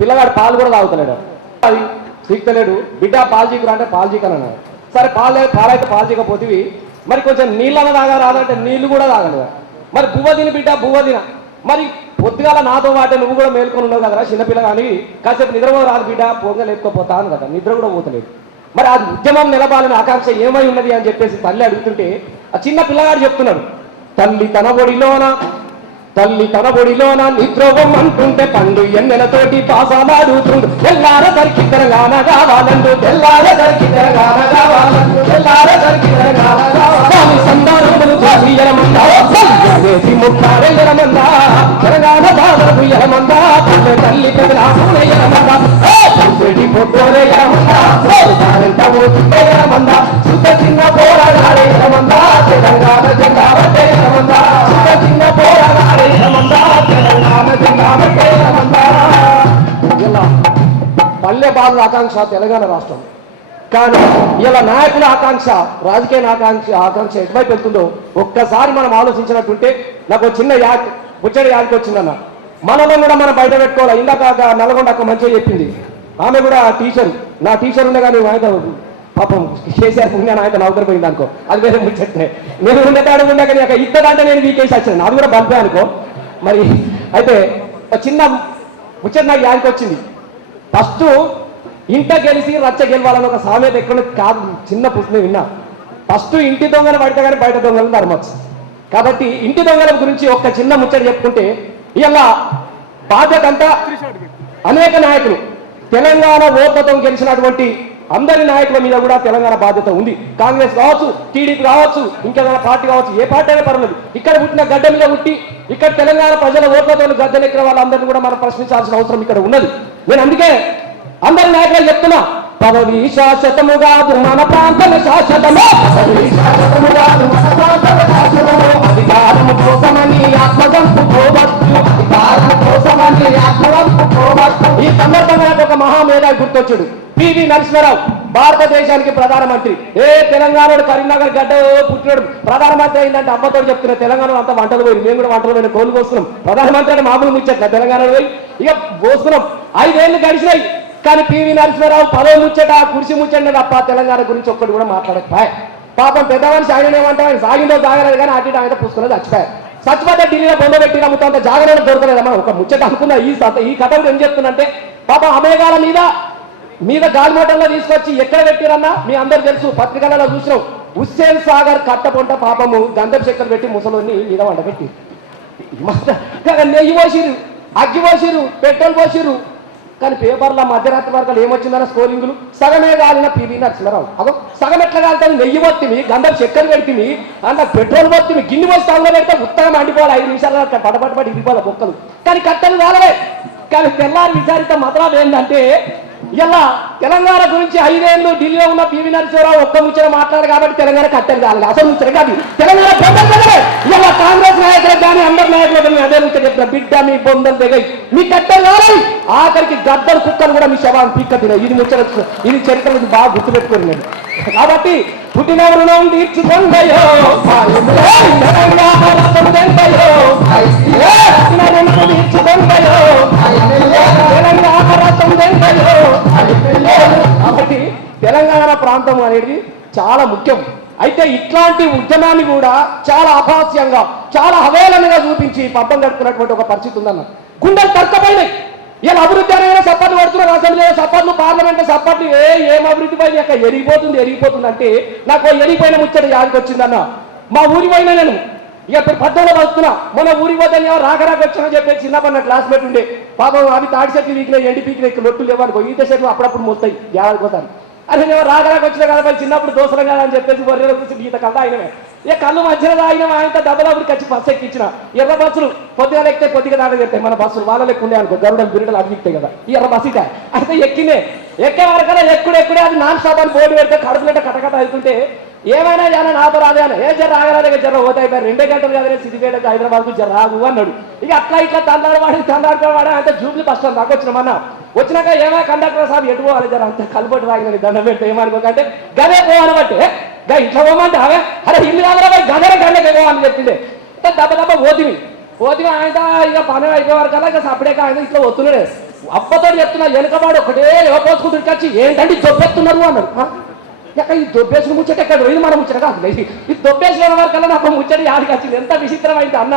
పిల్లగాడు పాలు కూడా తాగుతలేడు, అది తీర్చలేడు. బిడ్డ పాలు చీకురా అంటే పాలు చీకని అన్నాడు. సరే పాలైతే పాలు చీకపోతే మరి కొంచెం నీళ్ళని తాగా రాదంటే నీళ్లు కూడా తాగలేదు. మరి బువ్వ తిని బిడ్డ బువ్వ తిన, మరి పొద్దుగాల నాతో పాటే నువ్వు కూడా మేల్కొని ఉన్నావు కదరా చిన్నపిల్ల, కానీ కాసేపు నిద్ర రాదు బిడ్డ పొంగ లేకపోతా అని కదా, నిద్ర కూడా పోతలేదు. మరి అది ఉద్యమం నిలబాలని ఆకాంక్ష ఏమై ఉన్నది అని చెప్పేసి తల్లి అడుగుతుంటే ఆ చిన్న పిల్లగాడు చెప్తున్నాడు, తల్లి తన ఒడిలోన నిద్రోగం అంటుంటే పండు ఎన్నెలతోటి పాసాలాడుతుండు, తెల్లార దరికి తెలంగాణ కావాలంటూ, తెల్లార దరికి తెలంగాణ కావాలంటూ, తెల్లార దరికి తెలంగాణ కావాలి సందారములు ఎలమందా, ముట్టారెల్లమందా, తెలంగాణ బాధలకు ఎలమందా, తల్లి పెదలాసునే ఎలమందా, పొట్టోరే ఎలమందా, ఎలమందా, సుత చిన్న పోరాడారే ఎలమందా, తెలంగాణ జెండా పట్టే ఎలమందా, సుత చిన్న పోరాడారే పల్లె బాధల ఆకాంక్ష తెలంగాణ రాష్ట్రం. కానీ ఇలా నాయకుల ఆకాంక్ష, రాజకీయ ఆకాంక్ష ఎటువైపు వెళ్తుందో ఒక్కసారి మనం ఆలోచించినట్టుంటే నాకు చిన్న ముచ్చడి యాదకి వచ్చిందన్న. మనలో కూడా మనం బయట పెట్టుకోవాలి. ఇందాక నల్గొండ అక్క మంచిగా చెప్పింది, ఆమె కూడా టీచర్, నా టీచర్ ఉండే కానీ ఆయన పాపం కేసీఆర్ పుణ్యాన్ని ఆయన నౌకరు పోయింది అనుకో, అది వేరే ముచ్చట్నే. నేను ఉండేటాడు ఉండే కానీ అక్కడ ఇద్దరంటే నేను వీకేసి వచ్చాను, అది కూడా బంపే అనుకో. మరి అయితే చిన్న ముచ్చట నాకు యాదకి వచ్చింది. ఫస్ట్ ఇంట గెలిచి రచ్చ గెలవాలని ఒక సామెత ఎక్కడ కాదు, చిన్న పుస్తకం విన్నా. ఫస్ట్ ఇంటి దొంగలు పడితే కానీ బయట దొంగలను ధర్మచ్చు. కాబట్టి ఇంటి దొంగల గురించి ఒక చిన్న ముచ్చట చెప్పుకుంటే, ఇలా బాధ్యత అంతా అనేక నాయకులు తెలంగాణ ఓట్లతో గెలిచినటువంటి అందరి నాయకుల మీద కూడా తెలంగాణ బాధ్యత ఉంది. కాంగ్రెస్ కావచ్చు, టీడీపీ కావచ్చు, ఇంకేదైనా పార్టీ కావచ్చు, ఏ పార్టీ అయినా పర్లేదు. ఇక్కడ పుట్టిన గడ్డ మీద పుట్టి ఇక్కడ తెలంగాణ ప్రజల ఓట్లతో గద్దెనెక్కిన వాళ్ళందరినీ కూడా మనం ప్రశ్నించాల్సిన అవసరం ఇక్కడ ఉన్నది. నేను అందుకే అందరి నాయకులు చెప్తున్నా, పదవి శాశ్వతము కాదు మన ప్రాంతం శాశ్వతము, అధికారం కోసమని ఆత్మగంపు పోవచ్చు, అధికారం కోసమని ఆత్మగంపు పోవచ్చు. ఈ సందర్భంగా ఒక మహామేధావి గుర్తొచ్చాడు, పివి నరసింహారావు, భారతదేశానికి ప్రధానమంత్రి. తెలంగాణలో కరీంనగర్ గడ్డ పుట్టినాడు, ప్రధానమంత్రి అయిందంటే అమ్మతో చెప్తున్నా, తెలంగాణలో అంతా వంటలు పోయి, మేము కూడా వంటలు పోయిన కోళ్ళు కోసుకున్నాం. ప్రధానమంత్రి అంటే మామూలు ముచ్చట్ల తెలంగాణలో పోయి ఇక పోసుకున్నాం. 5 ఏళ్ళు గడిచినాయి, కానీ పివి నరసింహారావు పదవి ముచ్చట కుర్చీ ముచ్చట తప్ప తెలంగాణ గురించి ఒక్కటి కూడా మాట్లాడకపోయా. పాపం పెద్ద మనిషి ఆయన ఏమంటే ఆయన సాగిందో జాగలేదు కానీ అటు ఆయన పూసుకున్నది చచ్చిపోయారు. చచ్చిపోతే ఢిల్లీలో బొంద పెట్టి నమ్ముతా జాగరణ దొరకలేదమ్మా. ఒక ముచ్చట అనుకున్నా. ఈ కథ ఏం చెప్తుందంటే, పాపం అమేఘాల మీద గాలి మోటర్లో తీసుకొచ్చి ఎక్కడ పెట్టిరన్నా మీ అందరు తెలుసు, పత్రికలలో చూసినాం. హుస్సేన్ సాగర్ కట్టపొంట పాపము గంధపు చెక్కలు పెట్టి ముసలోని మీద వండబెట్టి నెయ్యి పోసిరు, అగ్గి పోసిరు, పెట్రోల్ పోసిరు. కానీ పేపర్లో మధ్యరాత్రి వర్గాలు ఏమొచ్చిందన్న స్కోరింగ్లు సగమే కాలిన పివి నరసింహారావు. అదో సగం ఎట్లా కాలుతుంది, నెయ్యి పోతుంది, గంధపు చక్కెర పెడుతుంది, అందులో పెట్రోల్ పోతుంది, గిన్నె పోసి తాగులో పెడితే ఉత్తరం అండిపోవాలి. 5 నిమిషాలు పడబట్టి ఇరిపోవాలి బొక్కలు, కానీ కట్టెలు కాలవే. కానీ తెల్లారి విచారిత మాత్రం ఏంటంటే, ఇలా తెలంగాణ గురించి 5 ఏళ్ళు ఢిల్లీలో ఉన్న పివి నరసింహారావు ఒక్క ముచ్చట మాట్లాడారు కాబట్టి తెలంగాణ కట్టెలు కాలేదు. అసలు ముచ్చట కాదు తెలంగాణ బొందలు. ఇలా కాంగ్రెస్ నాయకులకు కానీ అందరి నాయకులకు కానీ అదే ముచ్చట చెప్తున్నా, బిడ్డ మీ బొందలు దిగాయి, మీ కట్టెలు కావాలి. ఆఖరికి గద్దలు కుక్కలు కూడా మీ శవాన్ని పీక్క తిన్నాయి. ఇది ముచ్చట, ఇది చరిత్ర బాగా గుర్తుపెట్టుకోరు నేను. కాబట్టి పుట్టిన రుణం తీర్చుకుందయో, కాబట్టి తెలంగాణ ప్రాంతం అనేది చాలా ముఖ్యం. అయితే ఇట్లాంటి ఉద్యమాన్ని కూడా చాలా అపహాస్యంగా, చాలా అవహేళనగా చూపించి పబ్బం గడుపుకున్నటువంటి ఒక పరిస్థితి ఉందన్న. గుండెలు తరకపోయినాయి. ఇలా అభివృద్ధి అనేది సపోర్ట్లు పడుతున్నారు, అసెంబ్లీలో సపోర్ట్లు, పార్లమెంట్లో సపోర్ట్లు. ఏం అభివృద్ధి పైన అక్కడ ఎరిగిపోతుంది అంటే నాకు ఎరిగిపోయిన ముచ్చట యాదికి వచ్చిందన్న. మా ఊరి పోయినా నేను ఇక 18లో వస్తున్నా, మొన్న ఊరికి పోతే రాకరాక వచ్చానని చెప్పి చిన్నప్పటి క్లాస్మేట్ ఉండే పాపం అవి తాడి చెట్లు వీకినా ఎండి పీకిన ఇక్కడ లొట్టు లేవనుకో, ఈత చెట్లు అప్పుడప్పుడు మోస్తాయి ఏడాదికి పోతాను. అరే నేను రాకరాక వచ్చినా కదా మరి చిన్నప్పుడు దోసరం కదా అని చెప్పేసి బొర్రెలు వచ్చి ఈత కల్లా అయినవే. ఇక కళ్ళు మధ్యలో అయినా ఆయనతో డబ్బులప్పుడు ఖర్చు బస్సు ఎక్కించిన. ఎర్ర బస్సులు కొద్దిగా ఎక్కితే కొద్దిగా దాకా చెప్తాయి మన బస్సులు, వాళ్ళ లెక్క ఉండే అనుకో, గరుడలు బిరుడలు అవి ఎక్కితాయి కదా, ఈ ఎర్ర బస్సు ఇక అయితే ఎక్కే వరకల్లా ఎక్కడే అది నాన్ స్టాప్ అని బోర్డు పెడితే కడుపులంటే కటకట అవుతుంటే ఏమైనా జన నాతో రాదే అని, ఏ జర రాగరాదే జర పోతాయి 2 గంటలు కాదని సిద్దిపేటకు హైదరాబాద్కు జర రాగు అన్నాడు. ఇక అట్లా ఇట్లా తందాడుకోవాడు అంటే జూబ్లీ బస్ స్టాండ్ దాకా వచ్చినామన్నా. వచ్చినాక ఏమైనా కండక్టర్ సాబ్ ఎటు పోవాలి జర అంత కలబొట్టు రాగినని దండం పెడితే ఏమనుకోకంటే గదే పోవాలి బట్టి గా ఇట్లా పోమంటే అవే అరే ఇల్లు కాదు గదరే గంటకి పోవాలని చెప్పిండే. దెబ్బ పోతివి ఆయన ఇక పని అయిపోయే వరకు అలా ఇక సపరేట్గా ఆయన ఇట్లా వస్తున్నాడే అబ్బతో చెప్తున్నా వెనుకబాడు ఒకటే ఎవపోసుకుంటూ వచ్చి ఏంటంటే దొబ్బెత్తున్నారు అన్నాడు. ఎక్కడ ఈ దొబ్బేసుకుని ముచ్చట ఎక్కడ ఇది మనం ముచ్చట కాదు, ఈ దొబ్బేసిన వరకల్లా నాకు ముచ్చట యాడికి వచ్చింది. ఎంత విచిత్రమైంది అన్న.